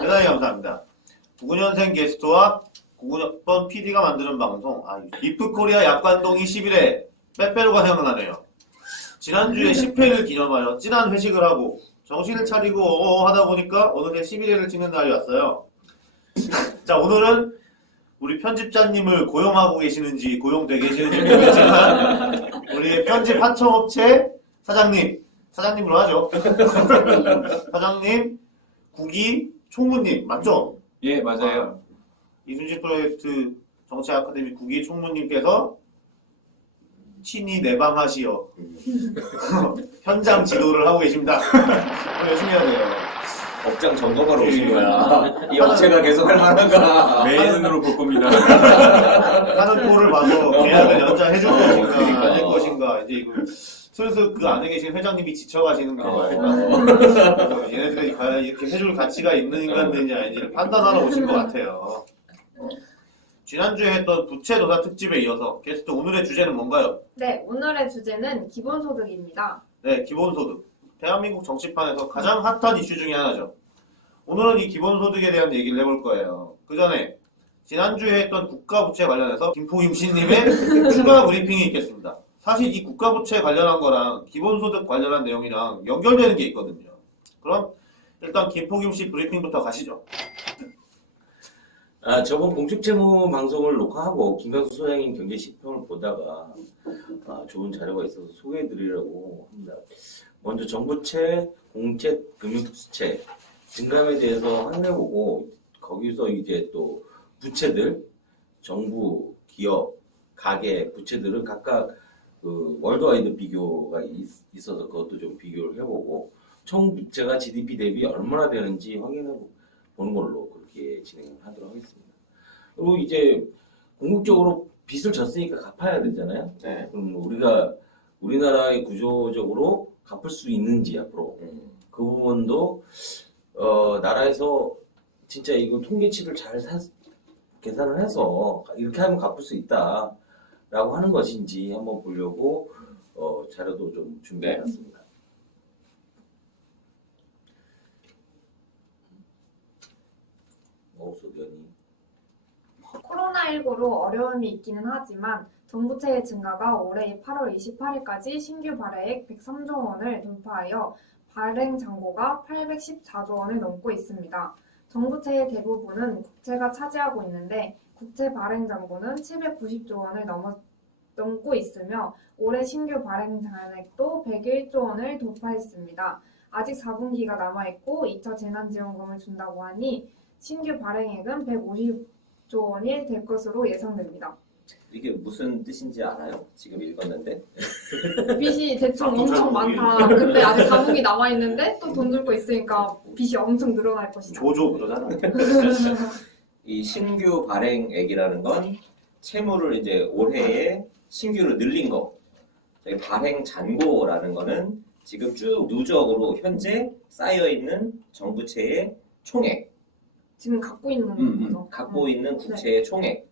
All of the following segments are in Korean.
대단히 감사합니다. 99년생 게스트와 99번 PD가 만드는 방송. 리프코리아 약관동이 10일에 빼빼로가 생각나네요. 지난주에 10회를 기념하여 진한 회식을 하고 정신을 차리고 하다 보니까 어느새 11회를 찍는 날이 왔어요. 자, 오늘은 우리 편집자님을 고용하고 계시는지 고용돼 계시는지 모르겠지만 우리 편집 하청업체 사장님으로 하죠. 사장님, 국이 총무님 맞죠? 예, 맞아요. 이순신 프로젝트 정치 아카데미 국이 총무님께서 친히 내방하시어 현장 지도를 하고 계십니다. 열심히 해야 돼요. 업장 점검하러 오신 거야. 이 업체가 계속 할 만한가. 매일 눈으로 볼 겁니다. 하는 꼴을 봐서 계약을 연장해 줄 것인가 그러니까. 아닐 것인가 이제 이거 슬슬 그 안에 계신 회장님이 지쳐가시는 거예요. 얘네들이 과연 이렇게 해줄 가치가 있는 인간들인지 아닌지를 판단하러 오신 것 같아요. 지난주에 했던 부채도사 특집에 이어서 게스트 오늘의 주제는 뭔가요? 네, 오늘의 주제는 기본소득입니다. 네, 기본소득. 대한민국 정치판에서 가장 핫한 이슈 중에 하나죠. 오늘은 이 기본소득에 대한 얘기를 해볼 거예요. 그 전에 지난주에 했던 국가부채 관련해서 김포김 씨님의 추가 브리핑이 있겠습니다. 사실 이 국가부채 관련한 거랑 기본소득 관련한 내용이랑 연결되는 게 있거든요. 그럼 일단 김포김 씨 브리핑부터 가시죠. 저번 공직채무 방송을 녹화하고 김강수 소장님 경제시평을 보다가 좋은 자료가 있어서 소개해드리려고 합니다. 먼저 정부채, 공채, 금융특수채 증감에 대해서 확인해보고 거기서 이제 또 부채들, 정부, 기업, 가계 부채들은 각각 그 월드와이드 비교가 있어서 그것도 좀 비교를 해보고 총 부채가 GDP 대비 얼마나 되는지 확인해보는 걸로 그렇게 진행을 하도록 하겠습니다. 그리고 이제 궁극적으로 빚을 졌으니까 갚아야 되잖아요. 네. 그럼 우리나라의 구조적으로 갚을 수 있는지 앞으로 그 부분도 나라에서 진짜 이거 통계치를 잘 계산을 해서 이렇게 하면 갚을 수 있다라고 하는 것인지 한번 보려고 자료도 좀 준비해놨습니다. 소변이 코로나19로 어려움이 있기는 하지만 정부채의 증가가 올해 8월 28일까지 신규 발행액 103조 원을 돌파하여 발행 잔고가 814조 원을 넘고 있습니다. 정부채의 대부분은 국채가 차지하고 있는데 국채 발행 잔고는 790조 원을 넘고 있으며 올해 신규 발행 잔액도 101조 원을 돌파했습니다. 아직 4분기가 남아있고 2차 재난지원금을 준다고 하니 신규 발행액은 150조 원이 될 것으로 예상됩니다. 이게 무슨 뜻인지 알아요? 지금 읽었는데. 빚이 대충 엄청 많다. 근데 아직 4분기 남아있는데 또 돈 들고 있으니까 빚이 엄청 늘어날 것이다. 조조 그러잖아. 이 신규 발행액이라는 건 채무를 이제 올해에 신규로 늘린 거. 저희 발행 잔고라는 거는 지금 쭉 누적으로 현재 쌓여있는 정부채의 총액. 지금 갖고 있는 거죠. 갖고 있는 국채의 총액.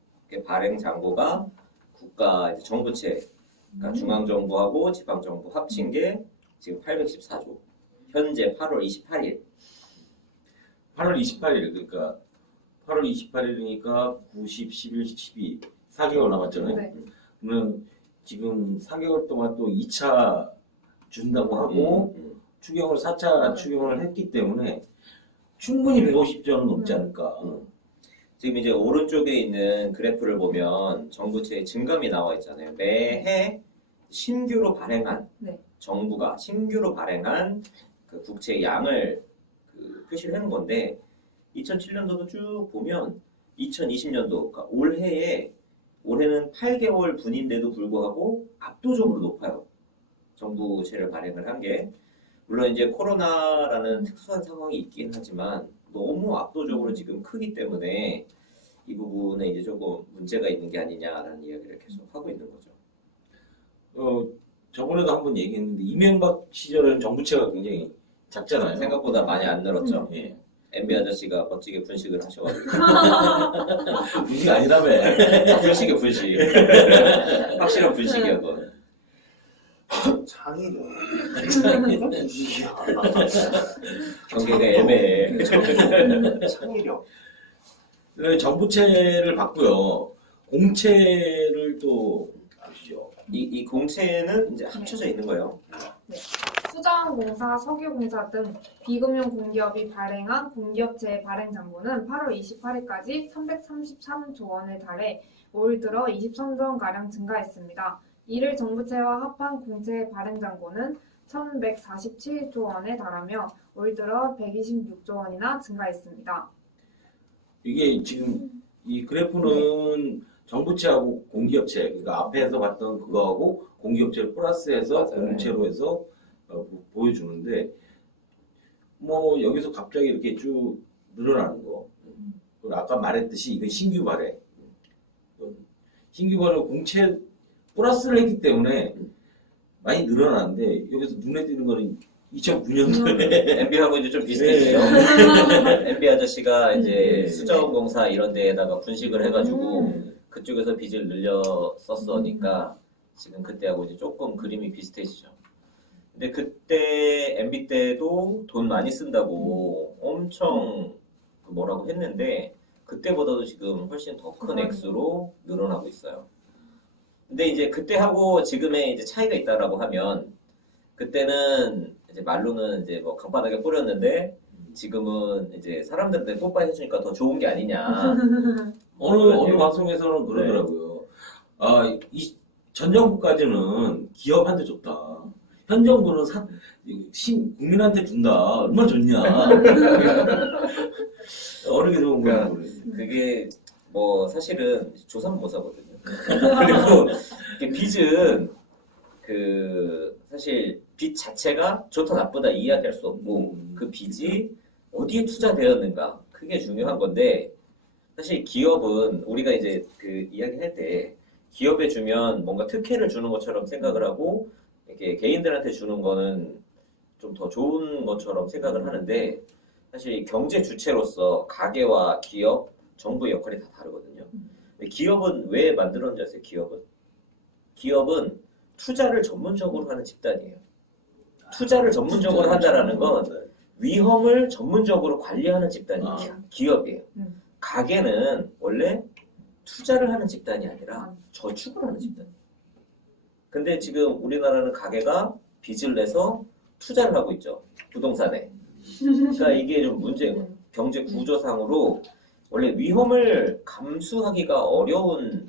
발행 잔고가 국가 이제 정부채, 그러니까 중앙정부하고 지방정부 합친 게 지금 814조. 현재 8월 28일. 8월 28일 그러니까 8월 28일이니까 90, 11, 12 4개월 남았잖아요. 네. 그러면 지금 4개월 동안 또 2차 준다고 하고 추경을 4차 추경을 했기 때문에 충분히 150조는 넘지 않을까. 지금 이제 오른쪽에 있는 그래프를 보면 정부채의 증감이 나와 있잖아요. 매해 신규로 발행한 네. 정부가 신규로 발행한 그 국채의 양을 표시를 해놓은 건데 2007년도도 쭉 보면 2020년도 그러니까 올해는 8개월 분인데도 불구하고 압도적으로 높아요. 정부채를 발행을 한 게 물론 이제 코로나라는 특수한 상황이 있긴 하지만 너무 압도적으로 지금 크기 때문에 이 부분에 이제 조금 문제가 있는 게 아니냐라는 이야기를 계속 하고 있는 거죠. 저번에도 한번 얘기했는데 이명박 시절에는 정부채가 굉장히 작잖아요. 생각보다 많이 안 늘었죠. 예. MB 아저씨가 멋지게 분식을 하셔가지고 분식 아니라며. 분식이요 분식. 확실한 분식이야 그건. 창의력. 경계가 애매해. 창의력. 정부채를 받고요. 공채를 또 아시죠? 이 공채는 이제 합쳐져 있는 거예요. 수자원공사, 석유공사 등 비금융 공기업이 발행한 공기업채 발행 잔고는 8월 28일까지 333조 원에 달해 올 들어 23조 원가량 증가했습니다. 이를 정부채와 합한 공채 발행 잔고는 1147조 원에 달하며 올 들어 126조 원이나 증가했습니다. 이게 지금 이 그래프는 정부채하고 공기업채, 그러니까 앞에서 봤던 그거하고 공기업채를 플러스해서 맞아요. 공채로 해서 보여주는데 뭐 여기서 갑자기 이렇게 쭉 늘어나는 거. 그리고 아까 말했듯이 이건 신규 발행. 신규 발행 공채 플러스를 했기 때문에 많이 늘어나는데 여기서 눈에 띄는 거는 2009년도에 MB하고 이제 좀 비슷해지죠. MB 아저씨가 이제 수자원공사 이런 데에다가 분식을 해가지고 그쪽에서 빚을 늘렸었으니까 지금 그때하고 이제 조금 그림이 비슷해지죠. 근데 그때 MB 때도 돈 많이 쓴다고 엄청 뭐라고 했는데 그때보다도 지금 훨씬 더 큰 액수로 늘어나고 있어요. 근데 이제 그때하고 지금의 이제 차이가 있다라고 하면 그때는 이제 말로는 이제 뭐 강바닥에 뿌렸는데 지금은 이제 사람들한테 뽀빠해주니까 더 좋은 게 아니냐. 어느 방송에서는 그러더라고요. 전 정부까지는 기업한테 좋다. 현 정부는 국민한테 준다. 얼마나 좋냐. 어느 게 좋은 거야. 그게 뭐 사실은 조삼모사거든요. 그리고 이게 빚은 그 사실 빚 자체가 좋다 나쁘다 이야기할 수 없고 그 빚이 어디에 투자되었는가 그게 중요한 건데 사실 기업은 우리가 이제 그 이야기할 때 기업에 주면 뭔가 특혜를 주는 것처럼 생각을 하고 이렇게 개인들한테 주는 거는 좀 더 좋은 것처럼 생각을 하는데 사실 경제 주체로서 가계와 기업, 정부의 역할이 다 다르거든요. 근데 기업은 왜 만들었는지 아세요? 기업은 투자를 전문적으로 하는 집단이에요. 투자를 전문적으로 한다라는 건 위험을 전문적으로 관리하는 집단이 기업이에요. 가게는 원래 투자를 하는 집단이 아니라 저축을 하는 집단이에요. 근데 지금 우리나라는 가게가 빚을 내서 투자를 하고 있죠. 부동산에. 그러니까 이게 좀 문제예요. 경제 구조상으로 원래 위험을 감수하기가 어려운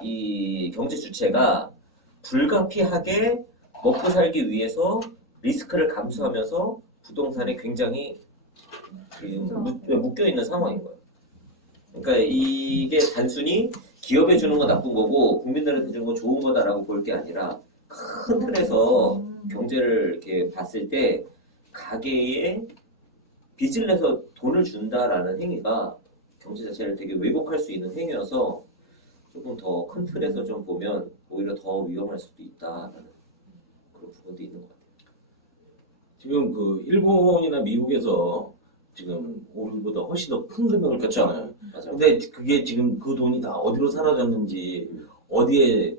이 경제 주체가 불가피하게 먹고 살기 위해서 리스크를 감수하면서 부동산에 굉장히 묶여 있는 상황인 거예요. 그러니까 이게 단순히 기업에 주는 건 나쁜 거고 국민들한테 주는 건 좋은 거다라고 볼 게 아니라 큰 틀에서 경제를 이렇게 봤을 때 가계에 빚을 내서 돈을 준다라는 행위가 경제 자체를 되게 왜곡할 수 있는 행위여서 조금 더 큰 틀에서 좀 보면 오히려 더 위험할 수도 있다라는 그런 부분도 있는 것 같아요. 지금 그 일본이나 미국에서 지금 우리보다 훨씬 더 큰 금액을 줬잖아요. 맞아. 근데 그게 지금 그 돈이 다 어디로 사라졌는지 어디에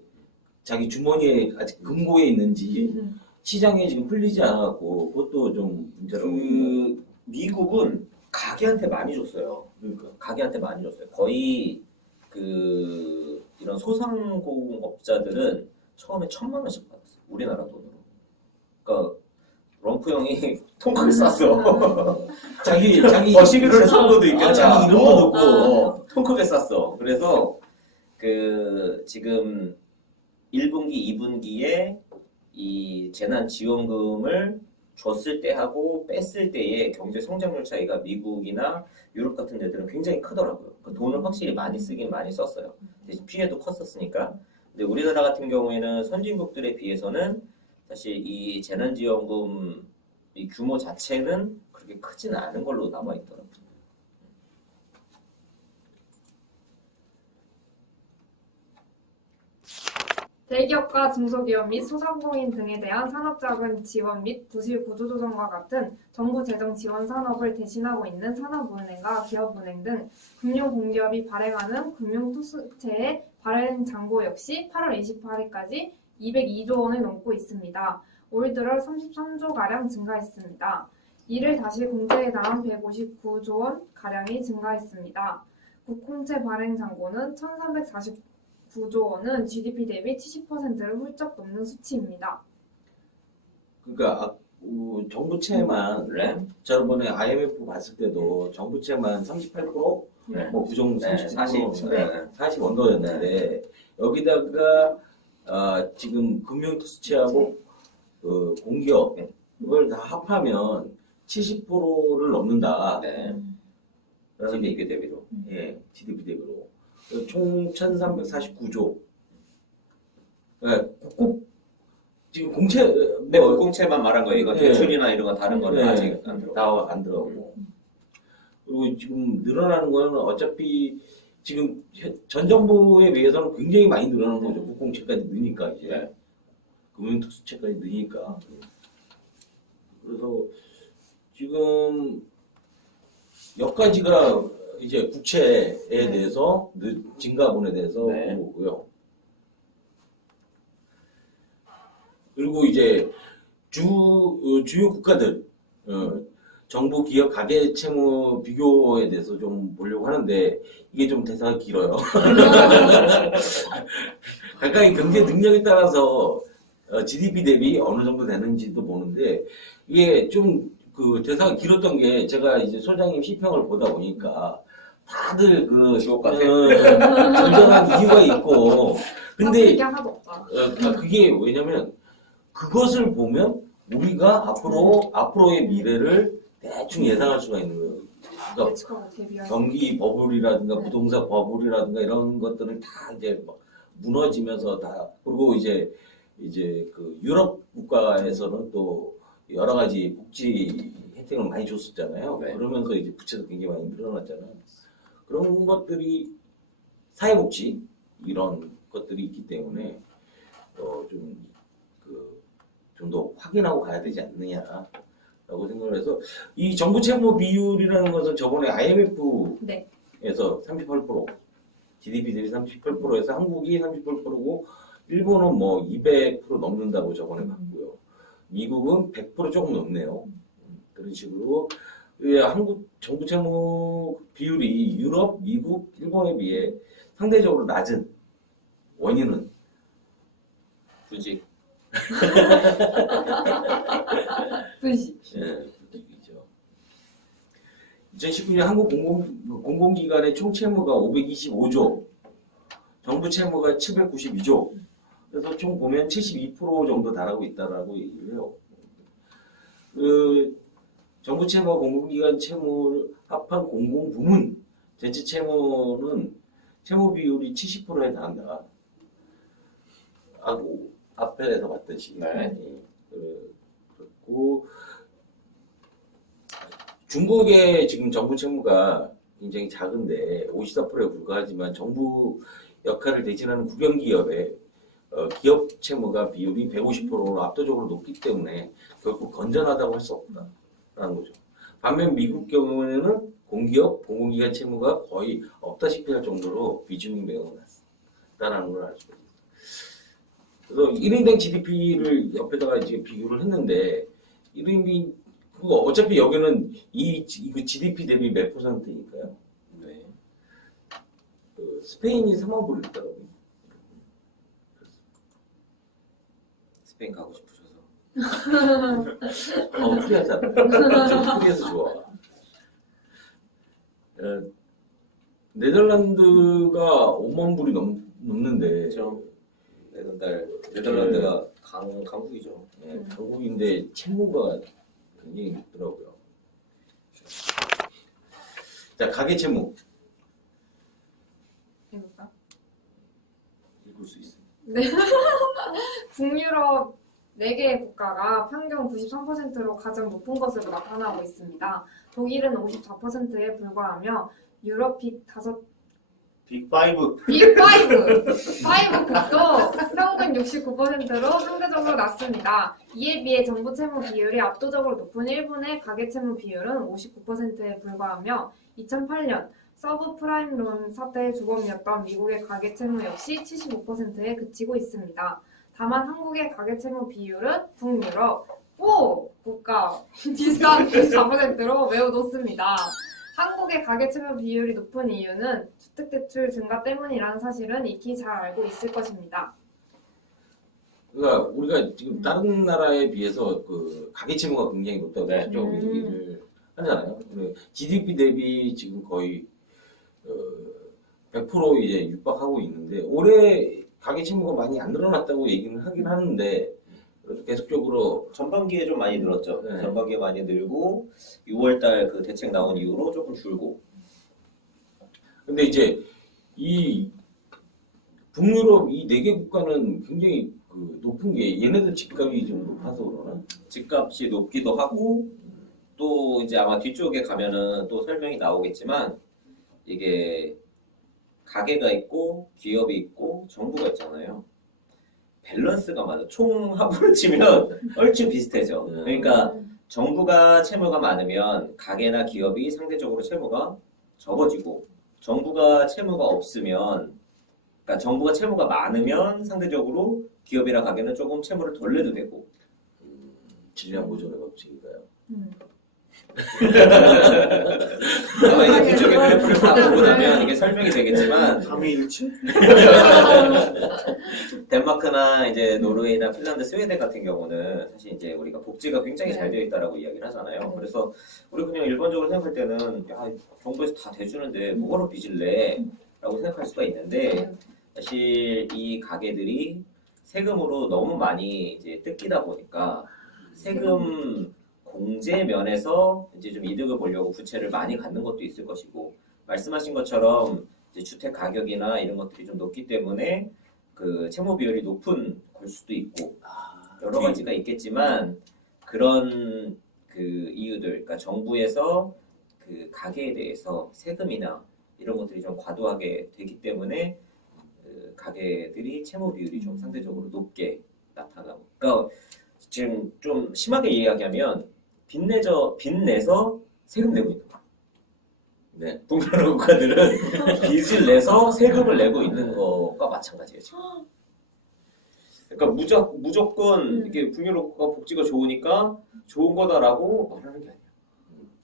자기 주머니에 아직 금고에 있는지 시장에 지금 풀리지 않았고 그것도 좀 문제라고. 그 미국은 가게한테 많이 줬어요. 그러니까 가게한테 많이 줬어요. 거의 그 이런 소상공업자들은 처음에 1,000만 원씩 받았어요. 우리나라 돈으로. 그러니까 럼프 형이 통크를 쌌어. 자기 11월에 산 것도 있겠다. 자기 이름도 넣고 통크게 쌌어. 그래서 그 지금 1분기, 2분기에 이 재난지원금을 줬을 때하고 뺐을 때의 경제 성장률 차이가 미국이나 유럽 같은 데들은 굉장히 크더라고요. 그 돈을 확실히 많이 쓰긴 많이 썼어요. 대신 피해도 컸었으니까. 근데 우리나라 같은 경우에는 선진국들에 비해서는 사실 이 재난지원금 이 규모 자체는 그렇게 크지는 않은 걸로 남아 있더라고요. 대기업과 중소기업 및 소상공인 등에 대한 산업자금 지원 및 부실 구조조정과 같은 정부 재정 지원 산업을 대신하고 있는 산업은행과 기업은행 등 금융공기업이 발행하는 금융투자채의 발행 잔고 역시 8월 28일까지 202조 원을 넘고 있습니다. 올 들어 33조가량 증가했습니다. 이를 다시 공채에 달한 159조 원가량이 증가했습니다. 국공채 발행 잔고는 1349조 원은 GDP 대비 70%를 훌쩍 넘는 수치입니다. 그러니까 정부채만 네. 저번에 IMF 봤을 때도 정부채만 38%, 네. 뭐 그 정도 네, 30%, 네. 40 언더였는데 여기다가 지금 금융투자하고 그 공기업 이걸 다 합하면 70%를 넘는다. 네. 그다음에 GDP 대비로. 예, GDP 대비로 총 1,349조. 그러니까 지금 공채 네, 공채만 말한 거예요. 이건 네. 대출이나 이런 건 다른 거는 네. 아직 안 들어. 안 들어오고. 그리고 지금 늘어나는 거는 어차피 지금 전 정부에 비해서는 굉장히 많이 늘어나는 거죠. 국공채까지 넣으니까 이제 네. 금융특수채까지 넣으니까. 그래서 지금 몇 가지가 이제 국채에 대해서 증가분에 대해서 네. 본 거고요. 그리고 이제 주요 국가들 정부 기업 가계 채무 비교에 대해서 좀 보려고 하는데 이게 좀 대사가 길어요. 각각의 경제 능력에 따라서 GDP 대비 어느 정도 되는지도 보는데 이게 좀 그 대사가 길었던 게 제가 이제 소장님 시평을 보다 보니까 다들 그 주옥 같아. 정정한 이유가 있고 근데 이게 하나도 없잖아. 그게 왜냐면 그것을 보면 우리가 앞으로의 미래를 대충 예상할 수가 있는 거예요. 그러니까 예측하고 대비하고. 경기 버블이라든가 네. 부동산 버블이라든가 이런 것들을 다 이제 막 무너지면서 다 그리고 이제 그 유럽 국가에서는 또 여러 가지 복지 혜택을 많이 줬었잖아요. 네. 그러면서 이제 부채도 굉장히 많이 늘어났잖아요. 그런 것들이 사회복지 이런 것들이 있기 때문에 좀 더 확인하고 가야 되지 않느냐라고 생각을 해서 이 정부 채무 비율이라는 것은 저번에 IMF에서 네. 38% GDP 대비 38%에서 한국이 38%고 일본은 뭐 200% 넘는다고 저번에 봤고요. 미국은 100% 조금 넘네요. 그런 식으로 한국 정부 채무 비율이 유럽, 미국, 일본에 비해 상대적으로 낮은 원인은 굳이. 분식. 예, 그죠. 2019년 한국 공공기관의 총 채무가 525조, 정부 채무가 792조. 그래서 총 보면 72% 정도 달하고 있다라고 얘기를 해요. 그 정부 채무와 공공기관 채무를 합한 공공부문 전체 채무는 채무 비율이 70%에 달한다. 앞에서 봤듯이. 네. 그렇고 중국의 지금 정부 채무가 굉장히 작은데 54%에 불과하지만 정부 역할을 대신하는 국영기업의 기업 채무가 비율이 150%로 압도적으로 높기 때문에 결국 건전하다고 할 수 없다라는 거죠. 반면 미국 경우에는 공기업, 공공기관 채무가 거의 없다시피 할 정도로 비중이 매우 낮다라는 걸 알 수가 있습니다. 그래서 1인당 GDP를 옆에다가 이제 비교를 했는데 1인당 그거 어차피 여기는 이거 GDP 대비 몇 %니까요? 네. 스페인이 3만 불 있더라고요. 스페인 가고 싶으셔서. 프리하잖아. 좀 프리해서 좋아. 네덜란드가 5만 불이 넘는데 그렇죠. 네덜란드가 강국이죠. 한국인데 채무가 굉장히 높더라고요. 자, 가계 채무 해볼까? 읽을 수 있어요. 북유럽 4개의 국가가 평균 93%로 가장 높은 것으로 나타나고 있습니다. 독일은 54%에 불과하며 유럽 빅5 빅5 국도 평균 69%로 상대적으로 낮습니다. 이에 비해 정부 채무 비율이 압도적으로 높은 일본의 가계 채무 비율은 59%에 불과하며 2008년 서브프라임론 사태의 주범이었던 미국의 가계 채무 역시 75%에 그치고 있습니다. 다만 한국의 가계채무 비율은 북유럽 5 국가 비슷한 94%로 매우 높습니다. 한국의 가계채무 비율이 높은 이유는 주택대출 증가 때문이라는 사실은 익히 잘 알고 있을 것입니다. 그러니까 우리가 지금 다른 나라에 비해서 그 가계채무가 굉장히 높다고 네. 좀 얘기를 하잖아요. GDP 대비 지금 거의 100% 이제 육박하고 있는데 올해 가계채무가 많이 안 늘어났다고 얘기는 하긴 하는데 그래도 계속적으로 전반기에 좀 많이 늘었죠. 네. 전반기에 많이 늘고 6월달 그 대책 나온 이후로 조금 줄고. 근데 이제 이 북유럽 이 4개 국가는 굉장히 그 높은 게 얘네들 집값이 좀 높아서 그러나? 집값이 높기도 하고 또 이제 아마 뒤쪽에 가면은 또 설명이 나오겠지만 이게 가게가 있고 기업이 있고 정부가 있잖아요. 밸런스가 맞아. 총 합으로 치면 얼추 비슷해져. 그러니까 정부가 채무가 많으면 가게나 기업이 상대적으로 채무가 적어지고 정부가 채무가 없으면 그러니까 정부가 채무가 많으면 상대적으로 기업이나 가게는 조금 채무를 덜 내도 되고 질량 보존의 법칙인가요? 아마 이게 뒤쪽에 그래프를 다 보고 나면 이게 설명이 되겠지만 삼위일치? 덴마크나 이제 노르웨이나 핀란드, 스웨덴 같은 경우는 사실 이제 우리가 복지가 굉장히 네. 잘 되어 있다라고 이야기를 하잖아요. 네. 그래서 우리 그냥 일반적으로 생각할 때는 야 정부에서 다 대주는데 뭐하러 빚을 내? 라고 생각할 수가 있는데 사실 이 가게들이 세금으로 너무 많이 이제 뜯기다 보니까 세금 공제 면에서 이제 좀 이득을 보려고 부채를 많이 갖는 것도 있을 것이고 말씀하신 것처럼 이제 주택 가격이나 이런 것들이 좀 높기 때문에 그 채무 비율이 높은 걸 수도 있고 여러 가지가 있겠지만 그런 그 이유들, 그러니까 정부에서 그 가게에 대해서 세금이나 이런 것들이 좀 과도하게 되기 때문에 그 가게들이 채무 비율이 좀 상대적으로 높게 나타나고. 그러니까 지금 좀 심하게 이야기하면 빚내서 세금 내고 있는 거야. 네. 북유럽 국가들은 빚을 내서 세금을 내고 있는 것과 마찬가지예요. 지금. 그러니까 무조건 이게 북유럽 국가 복지가 좋으니까 좋은 거다라고 말하는 게 아니야.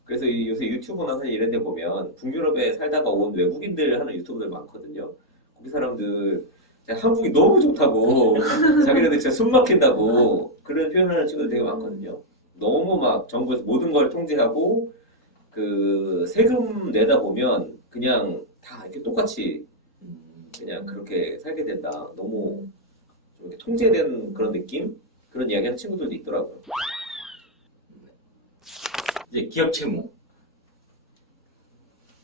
그래서 요새 유튜브나 사실 이런 데 보면 북유럽에 살다가 온 외국인들 하는 유튜브들 많거든요. 거기 사람들 한국이 너무 좋다고 자기네들 진짜 숨 막힌다고 그런 표현을 하는 친구들 되게 많거든요. 너무 막 정부에서 모든 걸 통제하고 그 세금 내다 보면 그냥 다 이렇게 똑같이 그냥 그렇게 살게 된다. 너무 좀 이렇게 통제된 그런 느낌? 그런 이야기하는 친구들도 있더라고요. 이제 기업 채무.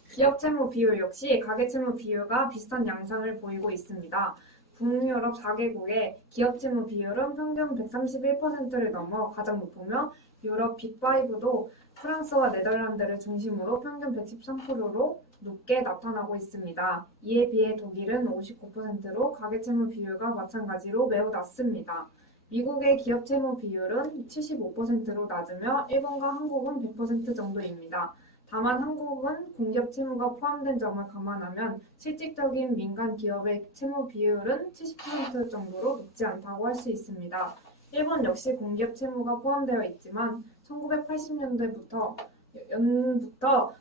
기업 채무 비율 역시 가계 채무 비율과 비슷한 양상을 보이고 있습니다. 북유럽 4개국의 기업 채무 비율은 평균 131%를 넘어 가장 높으며 유럽 빅5도 프랑스와 네덜란드를 중심으로 평균 113%로 높게 나타나고 있습니다. 이에 비해 독일은 59%로 가계 채무 비율과 마찬가지로 매우 낮습니다. 미국의 기업 채무 비율은 75%로 낮으며 일본과 한국은 100% 정도입니다. 다만 한국은 공기업 채무가 포함된 점을 감안하면 실질적인 민간 기업의 채무 비율은 70% 정도로 높지 않다고 할 수 있습니다. 일본 역시 공기업 채무가 포함되어 있지만 1980년대부터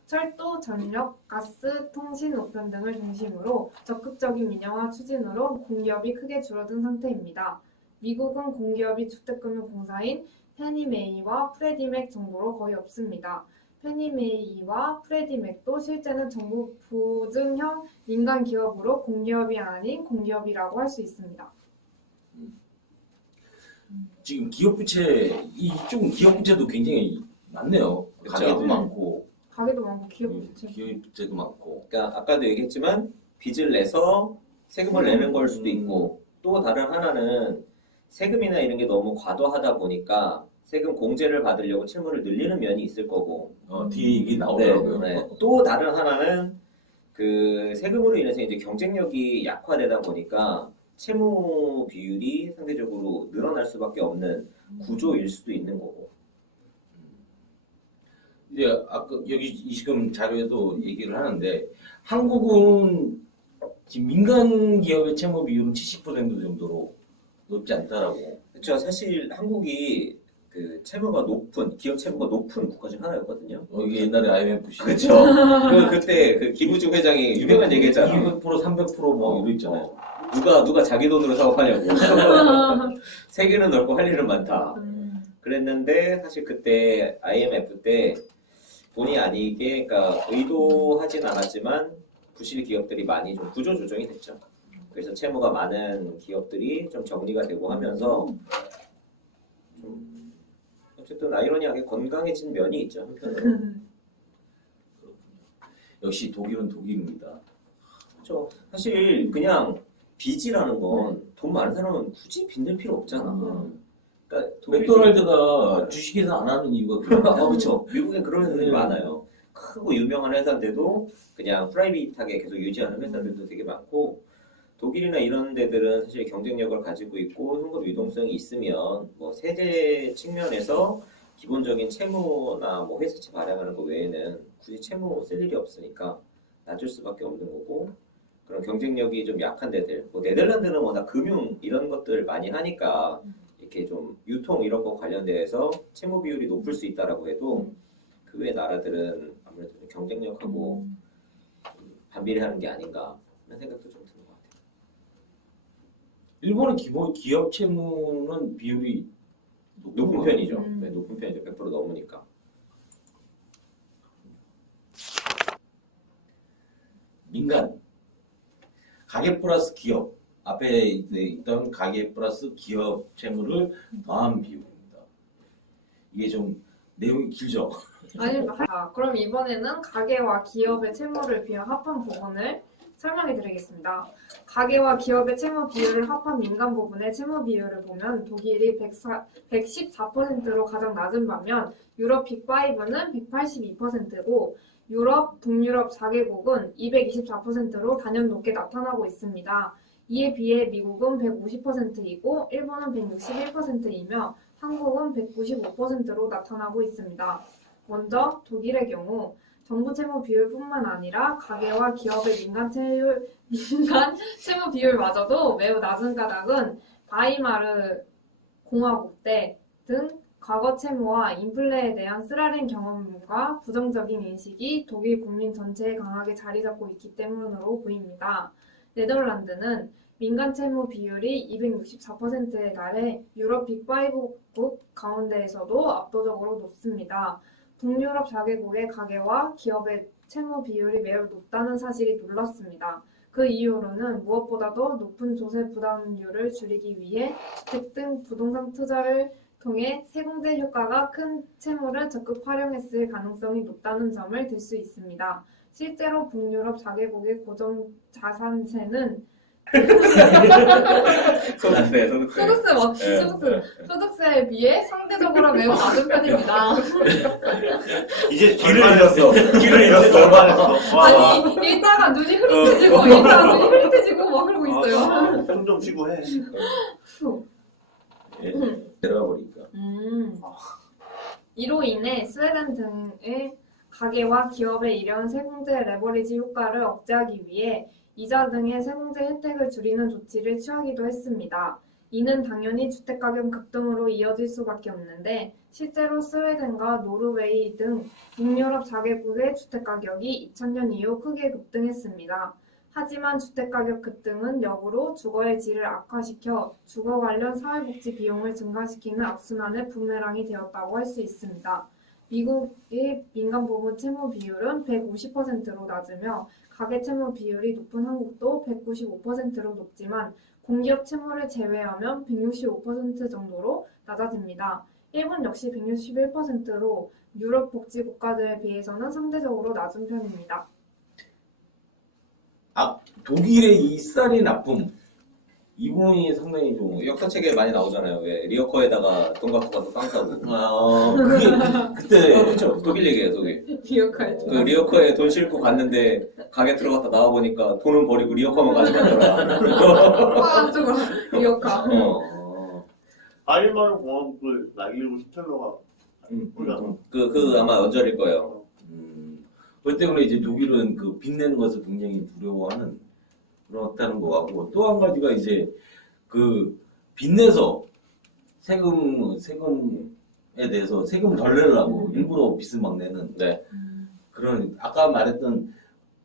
철도, 전력, 가스, 통신, 우편 등을 중심으로 적극적인 민영화 추진으로 공기업이 크게 줄어든 상태입니다. 미국은 공기업이 주택금융공사인 페니메이와 프레디맥 정도로 거의 없습니다. 페니메이와 프레디맥도 실제는 정부 보증형 민간 기업으로 공기업이 아닌 공기업이라고 할 수 있습니다. 지금 기업 부채 이쪽은 기업 부채도 굉장히 많네요. 그쵸. 가게도 많고 가게도 많고 기업 부채. 기업 부채도 많고. 그러니까 아까도 얘기했지만 빚을 내서 세금을 내는 걸 수도 있고 또 다른 하나는 세금이나 이런 게 너무 과도하다 보니까 세금 공제를 받으려고 채무를 늘리는 면이 있을 거고 뒤에 이게 나오더라고요. 네. 또 다른 하나는 그 세금으로 인해서 이제 경쟁력이 약화되다 보니까 채무 비율이 상대적으로 늘어날 수밖에 없는 구조일 수도 있는 거고. 이제 아까 여기 지금 자료에도 얘기를 하는데 한국은 지금 민간 기업의 채무 비율은 70% 정도로 높지 않다라고. 그렇죠. 사실 한국이 그 채무가 높은 기업 채무가 높은 국가 중 하나였거든요. 이게 옛날에 IMF 시. 그렇죠. 그때 그 김우중 회장이 유명한 얘기했잖아. 200%, 300%뭐 이러 있잖아요. 누가 자기 돈으로 사업하냐고. 세계는 넓고 할 일은 많다. 그랬는데 사실 그때 IMF 때 본의 아니게 그러니까 의도하진 않았지만 부실 기업들이 많이 좀 구조 조정이 됐죠. 그래서 채무가 많은 기업들이 좀 정리가 되고 하면서 좀 어쨌든 아이러니하게 건강해진 면이 있죠. 한편으로. 역시 독일은 독일입니다. 그렇죠. 사실 그냥 빚이라는 건 돈 많은 사람은 굳이 빚낼 필요 없잖아. 그러니까 맥도날드가 주식회사 안 하는 이유가 그렇죠. 미국엔 그런 회사들이 많아요. 크고 유명한 회사인데도 그냥 프라이빗하게 계속 유지하는 회사들도 되게 많고 독일이나 이런 데들은 사실 경쟁력을 가지고 있고 현금 유동성이 있으면 뭐 세제 측면에서 기본적인 채무나 뭐 회사채 발행하는 거 외에는 굳이 채무 쓸 일이 없으니까 낮출 수밖에 없는 거고 그런 경쟁력이 좀 약한 데들 뭐 네덜란드는 워낙 금융 이런 것들 많이 하니까 이렇게 좀 유통 이런 거 관련돼서 채무 비율이 높을 수 있다라고 해도 그 외 나라들은 아무래도 좀 경쟁력하고 반비례하는 게 아닌가 하는 생각도 좀 드는 것 같아요. 일본은 기본 기업 채무는 비율이 높은 편이죠. 네, 높은 편이죠. 100% 넘으니까. 민간 가계 플러스 기업 앞에 있던 가계 플러스 기업 채무를 더한 비율입니다. 이게 좀 내용이 길죠. 그럼 이번에는 가계와 기업의 채무를 비한 합한 부분을 설명해 드리겠습니다. 가계와 기업의 채무 비율을 합한 민간 부분의 채무 비율을 보면 독일이 114%로 가장 낮은 반면 유럽 빅5는 182%고 유럽, 북유럽 4개국은 224%로 단연 높게 나타나고 있습니다. 이에 비해 미국은 150%이고 일본은 161%이며 한국은 195%로 나타나고 있습니다. 먼저 독일의 경우 정부 채무 비율뿐만 아니라 가계와 기업의 민간 채무 비율마저도 매우 낮은 까닭은 바이마르 공화국 때 등 과거 채무와 인플레에 대한 쓰라린 경험과 부정적인 인식이 독일 국민 전체에 강하게 자리 잡고 있기 때문으로 보입니다. 네덜란드는 민간 채무 비율이 264%에 달해 유럽 빅5국 가운데에서도 압도적으로 높습니다. 북유럽 4개국의 가계와 기업의 채무 비율이 매우 높다는 사실이 놀랐습니다. 그 이유로는 무엇보다도 높은 조세 부담률을 줄이기 위해 주택 등 부동산 투자를 통해 세공제 효과가 큰 채무를 적극 활용했을 가능성이 높다는 점을 들 수 있습니다. 실제로 북유럽 4개국의 고정 자산세는 소득세에 비해 상대적으로 매우 낮은 편입니다. 이제 길을 잃었어. 아니 읽다가 눈이 흐릿해지고 막 그러고 있어요. 좀 쉬고 해. 내려가 버리니까. 이로 인해 스웨덴 등의 가계와 기업의 이러한 세공제 레버리지 효과를 억제하기 위해 이자 등의 세공제 혜택을 줄이는 조치를 취하기도 했습니다. 이는 당연히 주택가격 급등으로 이어질 수밖에 없는데 실제로 스웨덴과 노르웨이 등 북유럽 4개국의 주택가격이 2000년 이후 크게 급등했습니다. 하지만 주택가격 급등은 역으로 주거의 질을 악화시켜 주거 관련 사회복지 비용을 증가시키는 악순환의 부메랑이 되었다고 할 수 있습니다. 미국의 민간 부분 채무 비율은 150%로 낮으며 가계 채무 비율이 높은 한국도 195%로 높지만 공기업 채무를 제외하면 165% 정도로 낮아집니다. 일본 역시 161%로 유럽 복지 국가들에 비해서는 상대적으로 낮은 편입니다. 독일의 이 쌀이 나쁨 이 부분이 상당히 좀 역사책에 많이 나오잖아요. 왜 리어커에다가 돈 갖고 가서 빵 사고. 그게 그때 그렇죠. 독일 얘기예요, 독일. 기억할 그 리어커에 돈 싣고 갔는데 가게 들어갔다 나와 보니까 돈은 버리고 리어커만 가져갔더라. 화안쪽으로 기억하. 아일마르 공화국을 나기르고 히틀러가 그 아마 언저리일 거예요. 그것 때문에 이제 독일은 그 빚내는 것을 굉장히 두려워하는 그렇다는 거 같고 또 한 가지가 이제 그 빚내서 세금에 대해서 세금을 덜 내려고 일부러 빚을 막 내는 네. 그런 아까 말했던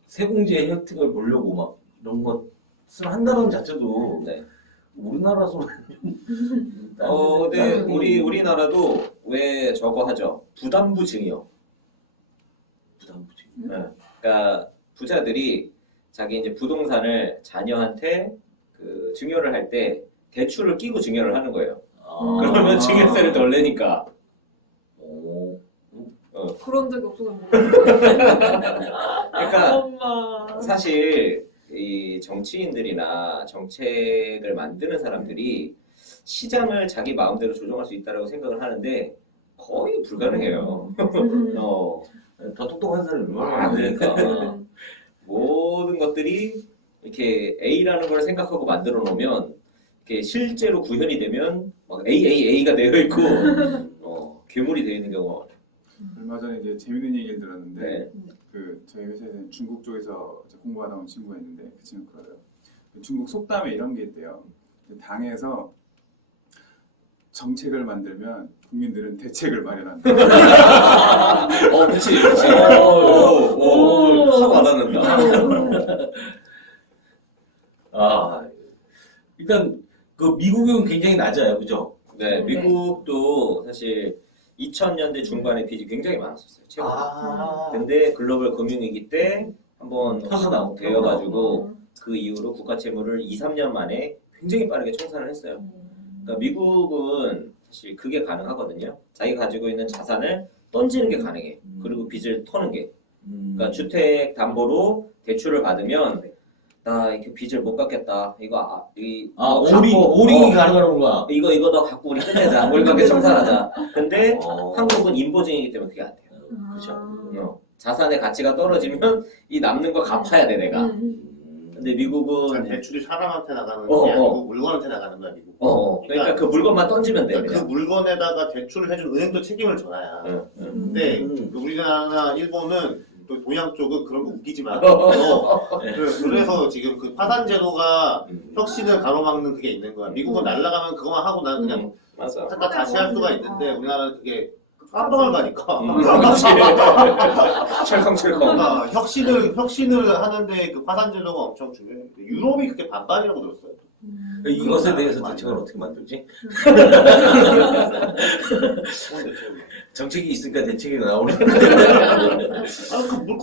세공제 혜택을 보려고 막 이런 것을 한다는 자체도 네. 우리나라 소리 근데 우리나라도 왜 저거 하죠? 부담부 증여. 부담부지. 네. 그러니까 부자들이 자기 이제 부동산을 자녀한테 그 증여를 할 때 대출을 끼고 증여를 하는 거예요. 그러면 증여세를 덜 내니까. 오. 그런 적이 없어서 모르겠어요. 그러니까 엄마. 사실 이 정치인들이나 정책을 만드는 사람들이 시장을 자기 마음대로 조정할 수 있다고 생각을 하는데 거의 불가능해요. 더 똑똑한 사람이 얼마나 많은데. 그러니까 모든 것들이 이렇게 A라는 걸 생각하고 만들어 놓으면 이렇게 실제로 구현이 되면 막 A가 되어 있고 괴물이 되어 있는 경우가 많아요. 얼마 전에 이제 재밌는 얘기를 들었는데 네. 그 저희 회사에는 중국 쪽에서 이제 공부하다 온 친구가 있는데 그 친구 그러더라고요. 중국 속담에 이런 게 있대요. 당에서 정책을 만들면 국민들은 대책을 마련한다. 그치. 확 와닿는다. 일단 그 미국은 굉장히 낮아요, 그죠? 네, 미국도 사실 2000년대 중반에 빚이 굉장히 많았었어요. 최고. 근데 글로벌 금융위기 때 한번 터져나오고 되어가지고 그 이후로 국가 채무를 2, 3년 만에 굉장히 빠르게 청산을 했어요. 그러니까 미국은 사실 그게 가능하거든요. 자기가 가지고 있는 자산을 던지는 게 가능해. 그리고 빚을 터는 게. 그러니까 주택 담보로 대출을 받으면 나 이렇게 빚을 못 갚겠다. 이거 오링이 가능하구나. 이거 너 갖고 우리 끝내자. 몰각에 청산하자. 근데 한국은 인보증이기 때문에 그게 안 돼요. 그렇죠. 자산의 가치가 떨어지면 이 남는 거 갚아야 돼 내가. 근데 미국은 대출이 사람한테 나가는 게 아니고 물건한테 나가는 거야 미국. 그러니까 그 물건만 던지면 돼. 그 물건에다가 대출을 해준 은행도 책임을 져야. 근데 우리나라나 일본은 또 동양 쪽은 그런 거 웃기지 마. 그래서 지금 그 파산 제도가 혁신을 가로막는 그게 있는 거야. 미국은 날라가면 그거만 하고 나는 그냥 맞아. 잠깐 다시 할 수가 있는데 우리나라는 그게 깜빡을 가니까. 철컹철컹. 그러니까 혁신을 하는데 그 파산 제도가 엄청 중요해. 유럽이 그게 반반이라고 들었어요. 이것에 대해서 대책을 어떻게 만들지? 정책이 있으니까 대책이 나오네. 그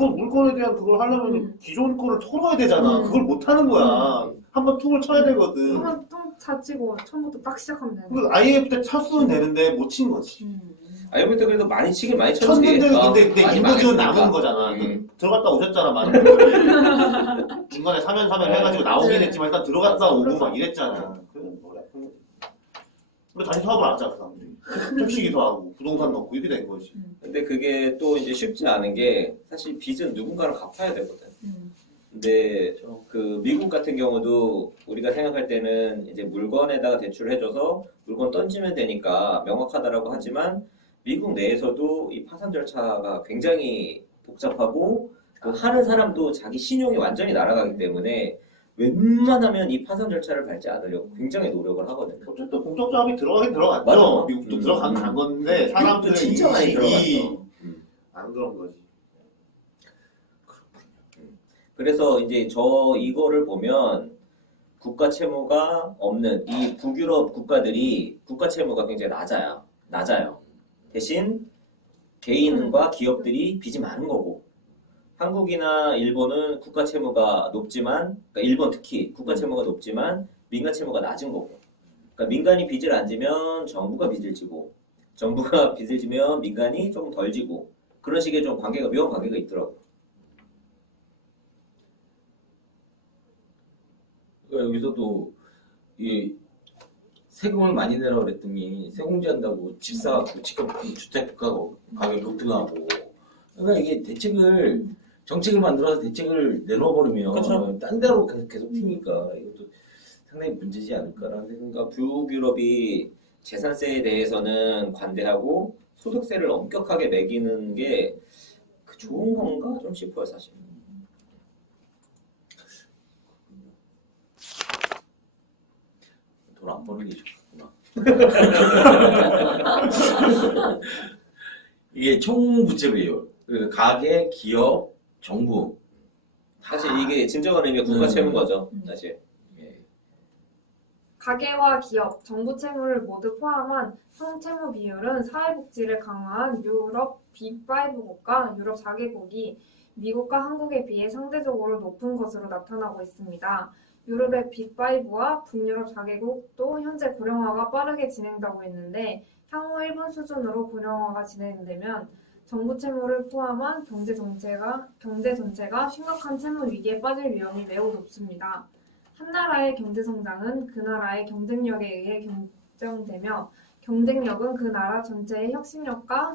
물건에 대한 그걸 하려면 기존 거를 털어야 되잖아. 그걸 못 하는 거야. 한번 툭을 쳐야 되거든. 한번 똥 차치고 처음부터 딱 시작하면 되는 그 IMF 때 쳤으면 되는데 못 친 거지. IMF 때 그래도 많이 치긴 많이 쳤는데. 쳤는데 근데 인보지원 남은 거잖아. 들어갔다 오셨잖아, 많은 분들이. 중간에 사면 해가지고 나오긴 했지만 일단 들어갔다 오고 막 이랬잖아. 근데 다시 사업을 안 하잖아, 사람들이. 택시 기소하고 부동산 넣고 이렇게 된 거지. 근데 그게 또 이제 쉽지 않은 게 사실 빚은 누군가는 갚아야 되거든. 근데 그 미국 같은 경우도 우리가 생각할 때는 이제 물건에다가 대출을 해줘서 물건 던지면 되니까 명확하다라고 하지만 미국 내에서도 이 파산 절차가 굉장히 복잡하고 그 하는 사람도 자기 신용이 완전히 날아가기 때문에 웬만하면 이 파산 절차를 밟지 않으려고 굉장히 노력을 하거든요. 어쨌든 공적 조합이 들어가긴 들어갔죠. 맞아. 미국도 들어간 건데 미국도 사람들 진짜 많이 인식이 들어갔어. 안 그런 거지. 그래서 이제 이거를 보면 국가 채무가 없는 이 북유럽 국가들이 국가 채무가 굉장히 낮아요. 대신 개인과 기업들이 빚이 많은 거고 한국이나 일본은 국가 채무가 높지만 그러니까 일본 특히 국가 채무가 높지만 민간 채무가 낮은 거고 그러니까 민간이 빚을 안 지면 정부가 빚을 지고 정부가 빚을 지면 민간이 조금 덜 지고 그런 식의 좀 묘한 관계가 있더라고요. 그러니까 여기서도 이 세금을 많이 내라 그랬더니 세공제한다고 집 사갖고 주택 가격 급등하고 그러니까 이게 정책을 만들어서 대책을 내놓아버리면 그렇죠. 딴 데로 계속 튀니까 이것도 상당히 문제지 않을까라는 생각. 그러니까 북유럽이 재산세에 대해서는 관대하고 소득세를 엄격하게 매기는 게 좋은 건가 좀 싶어요 사실. 돈 안 버는 게 좋아. 이게 총부채 비율. 그 가계, 기업, 정부. 사실 이게 진정한 의미의 국가 채무인 거죠. 음. 사실. 예. 가계와 기업, 정부 채무를 모두 포함한 총 채무 비율은 사회복지를 강화한 유럽 B5국가, 유럽 4개국이 미국과 한국에 비해 상대적으로 높은 것으로 나타나고 있습니다. 유럽의 빅5와 북유럽 4개국도 현재 고령화가 빠르게 진행되고 있는데 향후 일본 수준으로 고령화가 진행되면 정부 채무를 포함한 경제 전체가 심각한 채무 위기에 빠질 위험이 매우 높습니다. 한 나라의 경제 성장은 그 나라의 경쟁력에 의해 결정되며 경쟁력은 그 나라 전체의 혁신력과